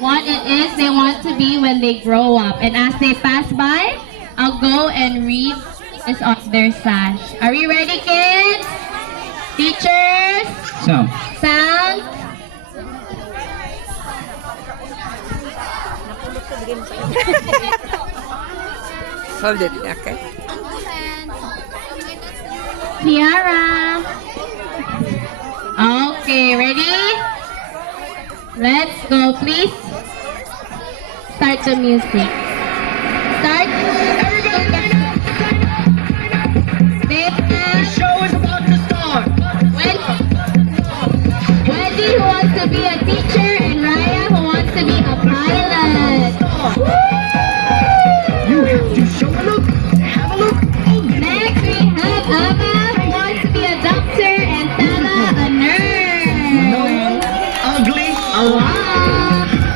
what it is they want to be when they grow up. And as they pass by, I'll go and read this on their sash. Are you ready, kids? Teachers? So, Sound? Hold it, okay? Tiara? Okay, ready? Let's go, please. Start the music. Start. the show is about to start. Wendy, who wants to be a teacher, and Raya, who wants to be a pilot.